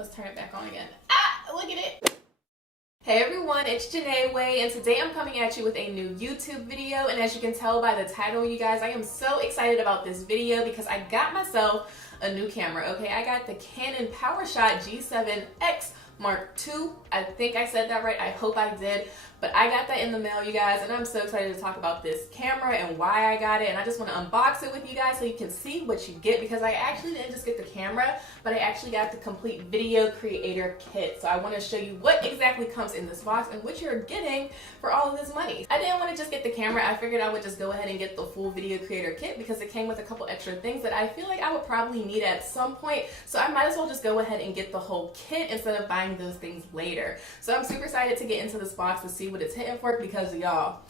Let's turn it back on again. Ah, look at it. Hey everyone, it's Janay and today I'm coming at you with a new YouTube video, and as you can tell by the title, you guys, I am so excited about this video because I got myself a new camera, okay? I got the Canon PowerShot G7X Mark II. I think I said that right. I hope I did. But I got that in the mail, you guys, and I'm so excited to talk about this camera and why I got it. And I just want to unbox it with you guys so you can see what you get, because I actually didn't just get the camera, but I actually got the complete video creator kit. So I want to show you what exactly comes in this box and what you're getting for all of this money. I didn't want to just get the camera. I figured I would just go ahead and get the full video creator kit because it came with a couple extra things that I feel like I would probably need at some point. So I might as well just go ahead and get the whole kit instead of buying those things later. So I'm super excited to get into this box to see what it's hitting for, because y'all,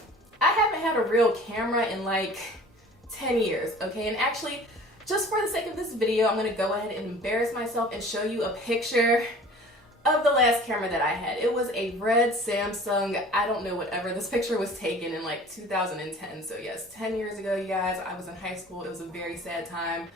I haven't had a real camera in like 10 years, okay? And actually, just for the sake of this video, I'm gonna go ahead and embarrass myself and show you a picture of the last camera that I had. It was a red Samsung, I don't know, whatever. This picture was taken in like 2010, so yes, 10 years ago, you guys. I was in high school. It was a very sad time.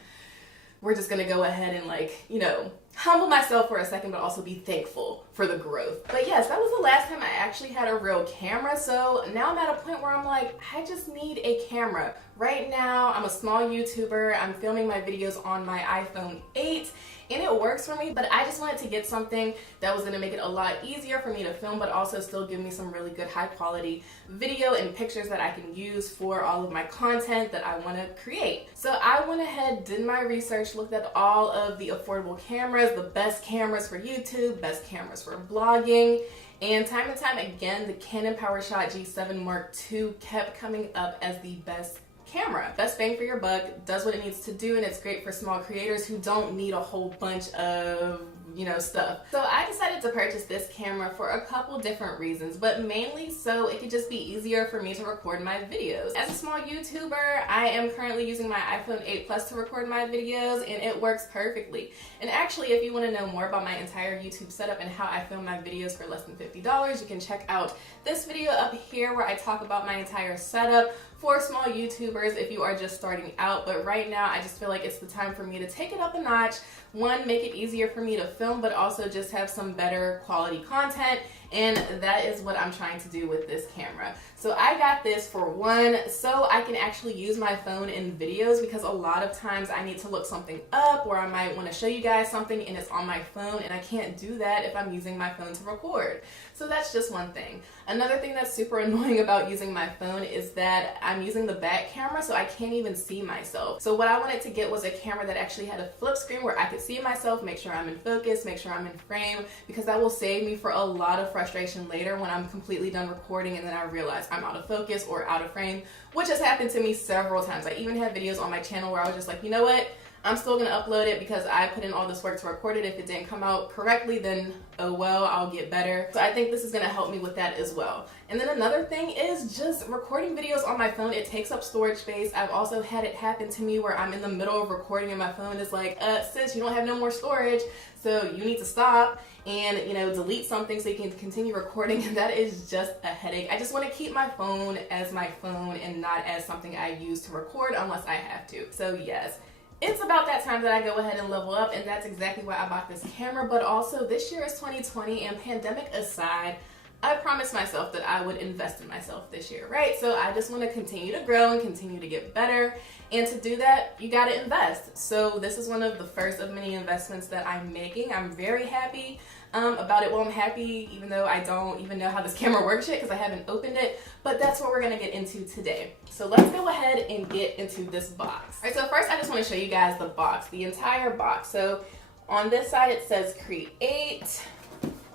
We're just gonna go ahead and, like, you know, humble myself for a second, but also be thankful for the growth. But yes, that was the last time I actually had a real camera. So now I'm at a point where I'm like, I just need a camera. Right now, I'm a small YouTuber. I'm filming my videos on my iPhone 8. And it works for me, but I just wanted to get something that was gonna make it a lot easier for me to film, but also still give me some really good high quality video and pictures that I can use for all of my content that I wanna create. So I went ahead, did my research, looked at all of the affordable cameras, the best cameras for YouTube, best cameras for vlogging, and time again, the Canon PowerShot G7 Mark II kept coming up as the best camera. Best bang for your buck, does what it needs to do, and it's great for small creators who don't need a whole bunch of, you know, stuff. So I decided to purchase this camera for a couple different reasons, but mainly so it could just be easier for me to record my videos. As a small YouTuber, I am currently using my iPhone 8 Plus to record my videos, and it works perfectly. And actually, if you want to know more about my entire YouTube setup and how I film my videos for less than $50, you can check out this video up here where I talk about my entire setup for small YouTubers if you are just starting out. But right now, I just feel like it's the time for me to take it up a notch. One, make it easier for me to film, but also just have some better quality content. And that is what I'm trying to do with this camera. So I got this for one, so I can actually use my phone in videos, because a lot of times I need to look something up, or I might want to show you guys something and it's on my phone, and I can't do that if I'm using my phone to record. So that's just one thing. Another thing that's super annoying about using my phone is that I'm using the back camera, so I can't even see myself. So what I wanted to get was a camera that actually had a flip screen where I could see myself, make sure I'm in focus, make sure I'm in frame, because that will save me for a lot of frustration later when I'm completely done recording and then I realize I'm out of focus or out of frame, which has happened to me several times. I even had videos on my channel where I was just like, you know what? I'm still gonna upload it because I put in all this work to record it. If it didn't come out correctly, then oh well, I'll get better. So I think this is gonna help me with that as well. And then another thing is just recording videos on my phone. It takes up storage space. I've also had it happen to me where I'm in the middle of recording and my phone is like, sis, you don't have no more storage, so you need to stop and, you know, delete something so you can continue recording, and that is just a headache. I just want to keep my phone as my phone and not as something I use to record unless I have to. So yes, it's about that time that I go ahead and level up, and that's exactly why I bought this camera. But also, this year is 2020, and pandemic aside, I promised myself that I would invest in myself this year, right? So I just want to continue to grow and continue to get better. And to do that, you got to invest. So this is one of the first of many investments that I'm making. I'm very happy about it. Well, I'm happy even though I don't even know how this camera works yet because I haven't opened it, but that's what we're going to get into today. So let's go ahead and get into this box. All right, so first I just want to show you guys the box, the entire box. So on this side it says create.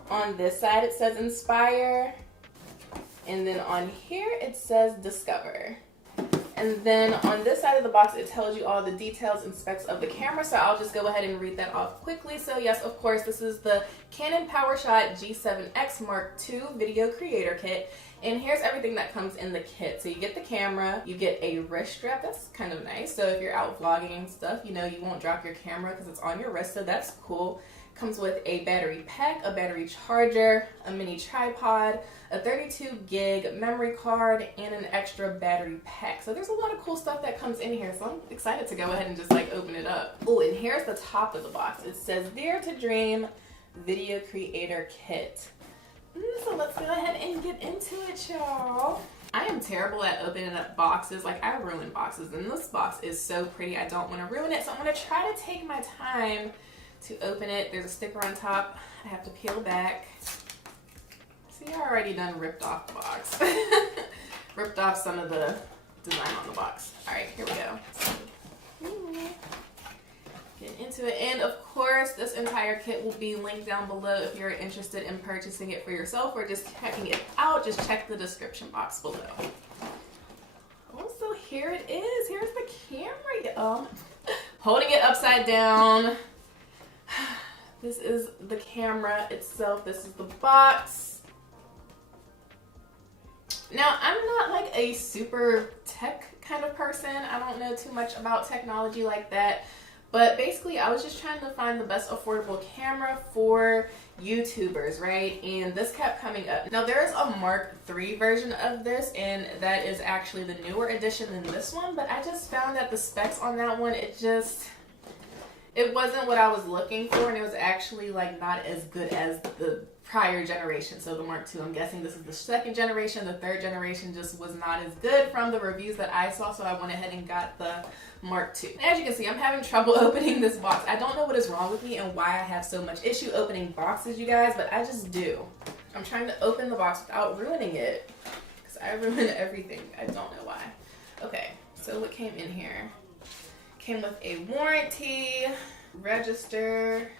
On this side it says inspire, and then on here it says discover. And then on this side of the box it tells you all the details and specs of the camera, so I'll just go ahead and read that off quickly. So yes, of course, this is the Canon PowerShot G7X Mark II Video Creator Kit, and here's everything that comes in the kit. So you get the camera, you get a wrist strap, that's kind of nice, so if you're out vlogging and stuff, you know, you won't drop your camera because it's on your wrist, so that's cool. Comes with a battery pack, a battery charger, a mini tripod, a 32 gig memory card, and an extra battery pack. So there's a lot of cool stuff that comes in here, so I'm excited to go ahead and just like open it up. Oh, and here's the top of the box. It says Dare to Dream, video creator kit. So let's go ahead and get into it, y'all. I am terrible at opening up boxes. Like, I ruin boxes, and this box is so pretty. I don't want to ruin it, so I'm going to try to take my time to open it. There's a sticker on top. I have to peel back. See, I already done ripped off the box. Ripped off some of the design on the box. All right, here we go. Get into it. And of course, this entire kit will be linked down below if you're interested in purchasing it for yourself or just checking it out. Just check the description box below. Also, here it is. Here's the camera. Holding it upside down. This is the camera itself. This is the box. Now, I'm not like a super tech kind of person. I don't know too much about technology like that. But basically, I was just trying to find the best affordable camera for YouTubers, right? And this kept coming up. Now, there is a Mark III version of this, and that is actually the newer edition than this one. But I just found that the specs on that one, it wasn't what I was looking for, and it was actually like not as good as the prior generation. So the Mark II, I'm guessing this is the second generation. The third generation just was not as good from the reviews that I saw, so I went ahead and got the Mark II. As you can see, I'm having trouble opening this box. I don't know what is wrong with me and why I have so much issue opening boxes, you guys, but I just do. I'm trying to open the box without ruining it, because I ruin everything. I don't know why. Okay, so what came in here? Came with a warranty, register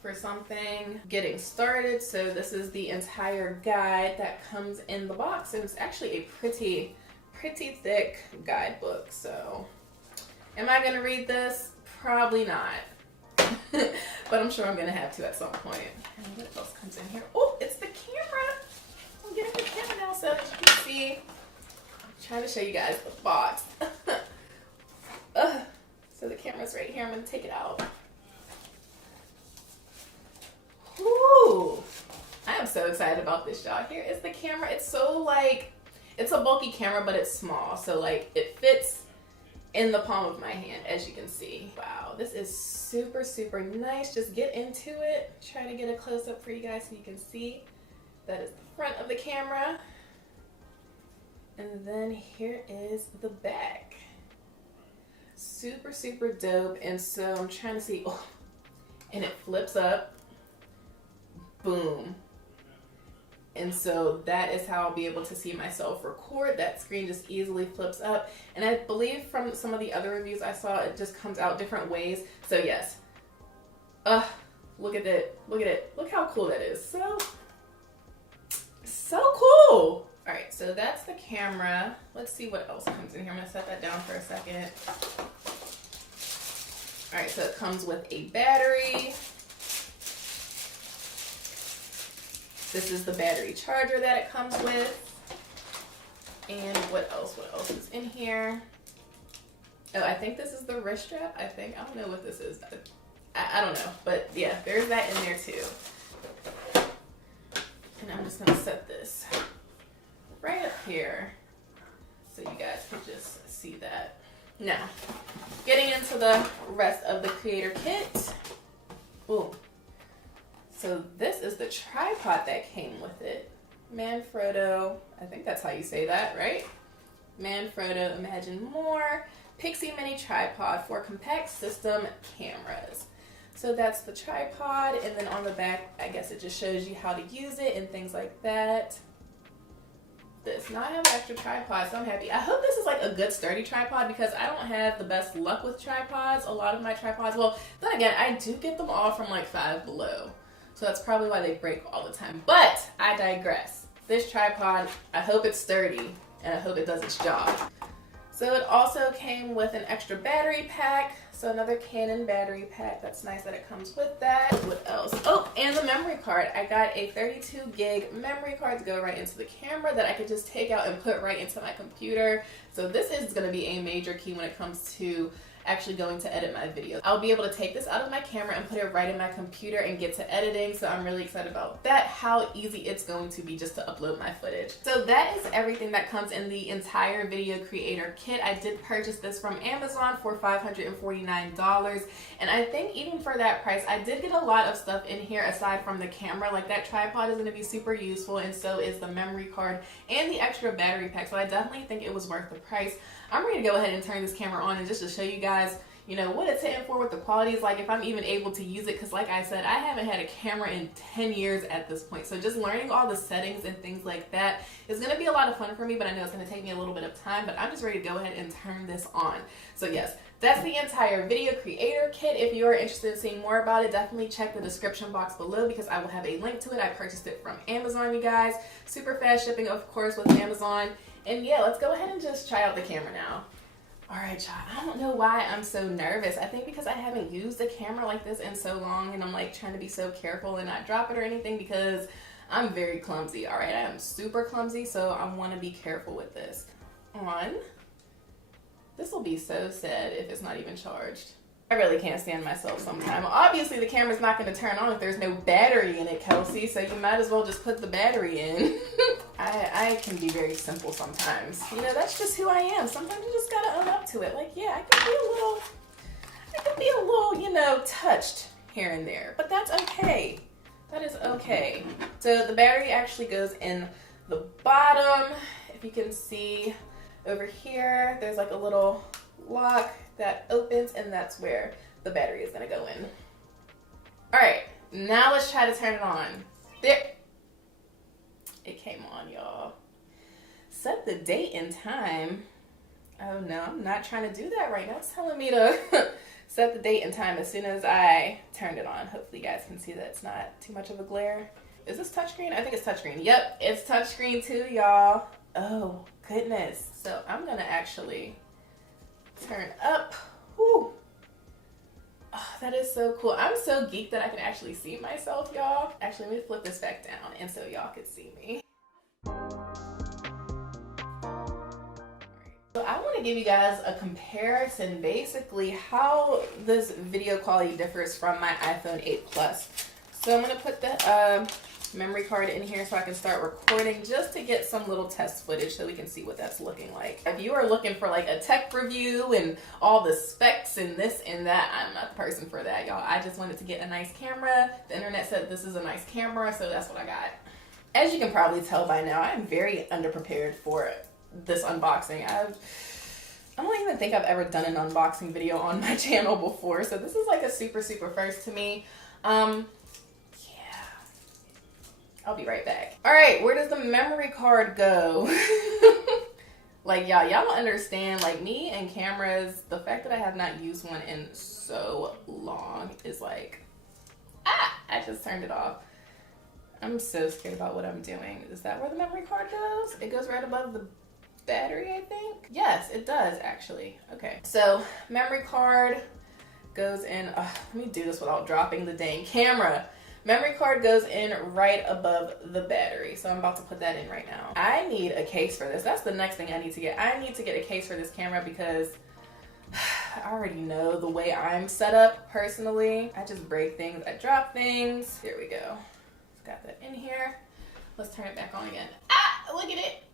for something, getting started. So this is the entire guide that comes in the box, and it's actually a pretty thick guidebook. So am I gonna read this? Probably not. But I'm sure I'm gonna have to at some point. And what else comes in here? Oh, it's the camera. I'm getting the camera now, so as you can see, I'm trying to show you guys the box. So the camera's right here. I'm gonna take it out. Ooh, I am so excited about this, y'all. Here is the camera. It's so like, it's a bulky camera, but it's small. So like it fits in the palm of my hand, as you can see. Wow, this is super nice. Just get into it. Try to get a close up for you guys so you can see. That is the front of the camera. And then here is the back. Super dope. And so I'm trying to see, oh, and it flips up. Boom. And so that is how I'll be able to see myself record. That screen just easily flips up. And I believe from some of the other reviews I saw, it just comes out different ways. So yes. Look at it. Look at it. Look how cool that is. So cool. All right, so that's the camera. Let's see what else comes in here. I'm gonna set that down for a second. All right, so it comes with a battery. This is the battery charger that it comes with. And what else? What else is in here? Oh, I think this is the wrist strap. I don't know what this is. I don't know, but yeah, there's that in there too. And I'm just gonna set this right up here so you guys can just see that. Now, getting into the rest of the creator kit. Ooh. So this is the tripod that came with it. Manfrotto, I think that's how you say that, right? Manfrotto Imagine More Pixie Mini Tripod for compact system cameras. So that's the tripod, and then on the back, I guess it just shows you how to use it and things like that. Now I have an extra tripod, so I'm happy. I hope this is like a good sturdy tripod because I don't have the best luck with tripods. A lot of my tripods, well, then again, I do get them all from like Five Below. So that's probably why they break all the time. But I digress. This tripod, I hope it's sturdy and I hope it does its job. So it also came with an extra battery pack. So another Canon battery pack. That's nice that it comes with that. What else? Oh, and the memory card. I got a 32 gig memory card to go right into the camera that I could just take out and put right into my computer. So this is going to be a major key when it comes to actually going to edit my videos. I'll be able to take this out of my camera and put it right in my computer and get to editing, so I'm really excited about that, how easy it's going to be just to upload my footage. So that is everything that comes in the entire video creator kit. I did purchase this from Amazon for $549, and I think even for that price, I did get a lot of stuff in here aside from the camera. Like that tripod is going to be super useful, and so is the memory card and the extra battery pack, so I definitely think it was worth the price. I'm ready to go ahead and turn this camera on and just to show you guys, you know, what it's hitting for, what the quality is like, if I'm even able to use it, because like I said, I haven't had a camera in 10 years at this point, so just learning all the settings and things like that is going to be a lot of fun for me, but I know it's going to take me a little bit of time, but I'm just ready to go ahead and turn this on. So yes, that's the entire video creator kit. If you are interested in seeing more about it, definitely check the description box below because I will have a link to it. I purchased it from Amazon, you guys. Super fast shipping, of course, with Amazon. And yeah, let's go ahead and just try out the camera now. All right, y'all, I don't know why I'm so nervous. I think because I haven't used a camera like this in so long, and I'm like trying to be so careful and not drop it or anything because I'm very clumsy. All right, I am super clumsy, so I want to be careful with this. On. This will be so sad if it's not even charged. I really can't stand myself sometimes. Obviously, the camera's not going to turn on if there's no battery in it, Kelsey, so you might as well just put the battery in. I can be very simple sometimes. You know, that's just who I am. Sometimes you just gotta own up to it. Like, yeah, I can be a little, you know, touched here and there, but that's okay. That is okay. So the battery actually goes in the bottom. If you can see over here, there's like a little lock that opens, and that's where the battery is gonna go in. All right, now let's try to turn it on. There. It came on, y'all. Set the date and time. Oh no, I'm not trying to do that right now. It's telling me to set the date and time as soon as I turned it on. Hopefully you guys can see that it's not too much of a glare. Is this touchscreen? I think it's touchscreen. Yep, it's touchscreen too, y'all. Oh, goodness. So I'm gonna actually turn up. Whew. Oh, that is so cool. I'm so geeked that I can actually see myself, y'all. Actually, let me flip this back down and so y'all can see me. So I want to give you guys a comparison, basically how this video quality differs from my iPhone 8 Plus. So I'm going to put the memory card in here so I can start recording just to get some little test footage so we can see what that's looking like. If you are looking for like a tech review and all the specs and this and that, I'm not the person for that, y'all. I just wanted to get a nice camera. The internet said this is a nice camera, so that's what I got. As you can probably tell by now, I'm very underprepared for this unboxing. I don't even think I've ever done an unboxing video on my channel before, so this is like a super first to me. I'll be right back. All right, where does the memory card go? Like, y'all don't understand, like me and cameras, the fact that I have not used one in so long is like, I just turned it off. I'm so scared about what I'm doing. Is that where the memory card goes? It goes right above the battery, I think. Yes, it does actually. Okay, so memory card goes in, let me do this without dropping the dang camera. Memory card goes in right above the battery. So I'm about to put that in right now. I need a case for this. That's the next thing I need to get. I need to get a case for this camera because I already know the way I'm set up personally. I just break things, I drop things. Here we go. Got that in here. Let's turn it back on again. Look at it.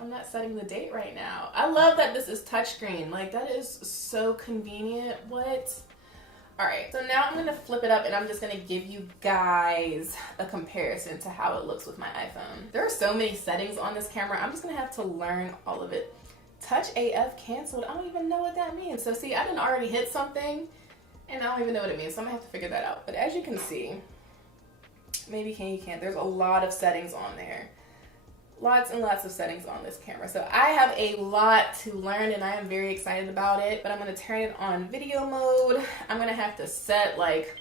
I'm not setting the date right now. I love that this is touchscreen. Like, that is so convenient. What? All right, so now I'm gonna flip it up and I'm just gonna give you guys a comparison to how it looks with my iPhone. There are so many settings on this camera. I'm just gonna have to learn all of it. Touch AF canceled. I don't even know what that means. So see, I didn't already hit something and I don't even know what it means. So I'm gonna have to figure that out. But as you can see, maybe you can't. There's a lot of settings on there. Lots and lots of settings on this camera. So I have a lot to learn and I am very excited about it, but I'm gonna turn it on video mode. I'm gonna have to set like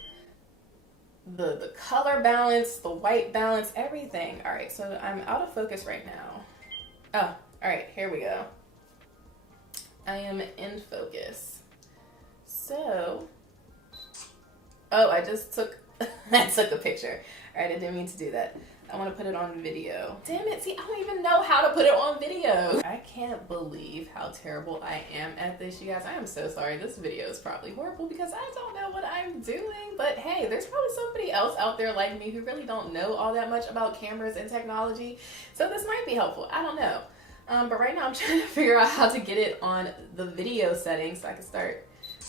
the color balance, the white balance, everything. All right, so I'm out of focus right now. Oh, all right, here we go. I am in focus. So, oh, I just took I took a picture. All right, I didn't mean to do that. I want to put it on video. Damn it, see, I don't even know how to put it on video. I can't believe how terrible I am at this, you guys. I am so sorry. This video is probably horrible because I don't know what I'm doing. But hey, there's probably somebody else out there like me who really don't know all that much about cameras and technology. So this might be helpful. I don't know. But right now I'm trying to figure out how to get it on the video settings so I can start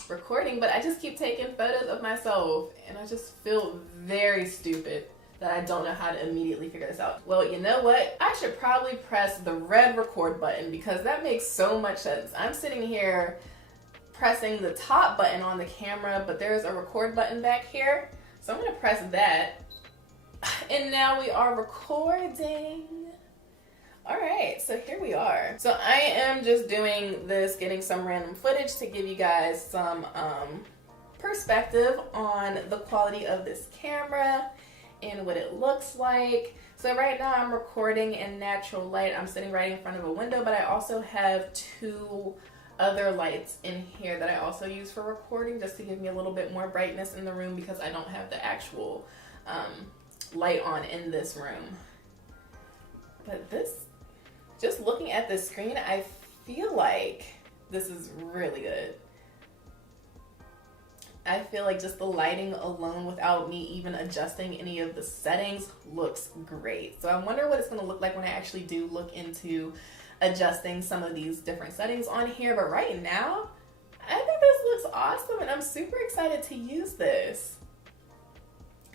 recording. But I just keep taking photos of myself and I just feel very stupid that I don't know how to immediately figure this out. Well, you know what? I should probably press the red record button because that makes so much sense. I'm sitting here pressing the top button on the camera, but there's a record button back here. So I'm gonna press that. And now we are recording. All right, so here we are. So I am just doing this, getting some random footage to give you guys some perspective on the quality of this camera and what it looks like. So right now I'm recording in natural light. I'm sitting right in front of a window, but I also have two other lights in here that I also use for recording just to give me a little bit more brightness in the room because I don't have the actual light on in this room. But this, just looking at this screen, I feel like this is really good. I feel like just the lighting alone without me even adjusting any of the settings looks great. So I wonder what it's going to look like when I actually do look into adjusting some of these different settings on here. But right now, I think this looks awesome and I'm super excited to use this.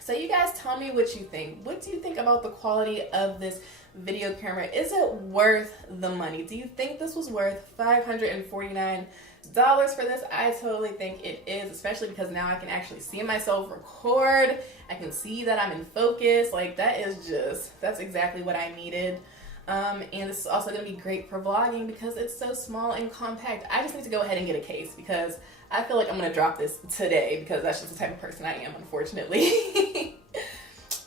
So you guys tell me what you think. What do you think about the quality of this video camera? Is it worth the money? Do you think this was worth $549 for this? I totally think it is, especially because now I can actually see myself record. I can see that I'm in focus. Like that's exactly what I needed. And this is also going to be great for vlogging because it's so small and compact. I just need to go ahead and get a case because I feel like I'm going to drop this today because that's just the type of person I am, unfortunately.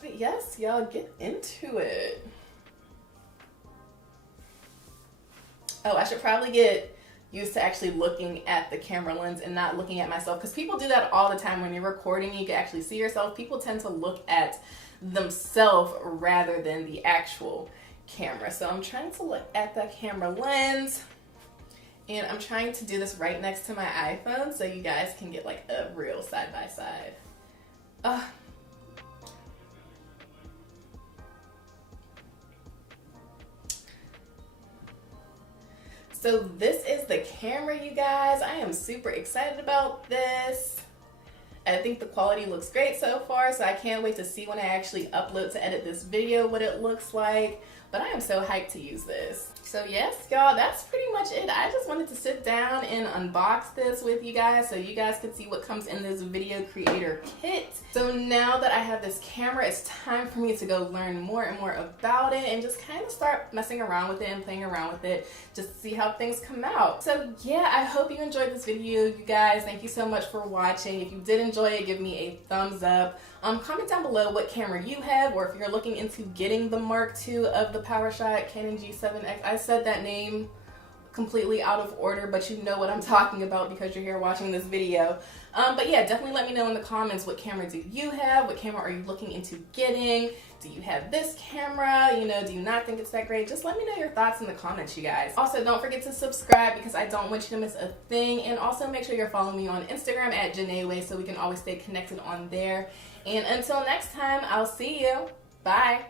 But yes, y'all, get into it. Oh, I should probably get used to actually looking at the camera lens and not looking at myself because people do that all the time. When you're recording, you can actually see yourself. People tend to look at themselves rather than the actual camera. So I'm trying to look at the camera lens and I'm trying to do this right next to my iPhone so you guys can get like a real side by side. So this is the camera, you guys. I am super excited about this. I think the quality looks great so far, so I can't wait to see when I actually upload to edit this video what it looks like. But I am so hyped to use this. So yes, y'all, that's pretty much it. I just wanted to sit down and unbox this with you guys so you guys could see what comes in this video creator kit. So now that I have this camera, it's time for me to go learn more and more about it and just kind of start messing around with it and playing around with it just to see how things come out. So yeah, I hope you enjoyed this video, you guys. Thank you so much for watching. If you did enjoy it, give me a thumbs up. Comment down below what camera you have, or if you're looking into getting the Mark II of the PowerShot Canon G7X. I said that name completely out of order, but you know what I'm talking about because you're here watching this video. But yeah, definitely let me know in the comments what camera do you have, what camera are you looking into getting, do you have this camera, you know, do you not think it's that great? Just let me know your thoughts in the comments, you guys. Also, don't forget to subscribe because I don't want you to miss a thing, and also make sure you're following me on Instagram at Janay so we can always stay connected on there. And until next time, I'll see you. Bye.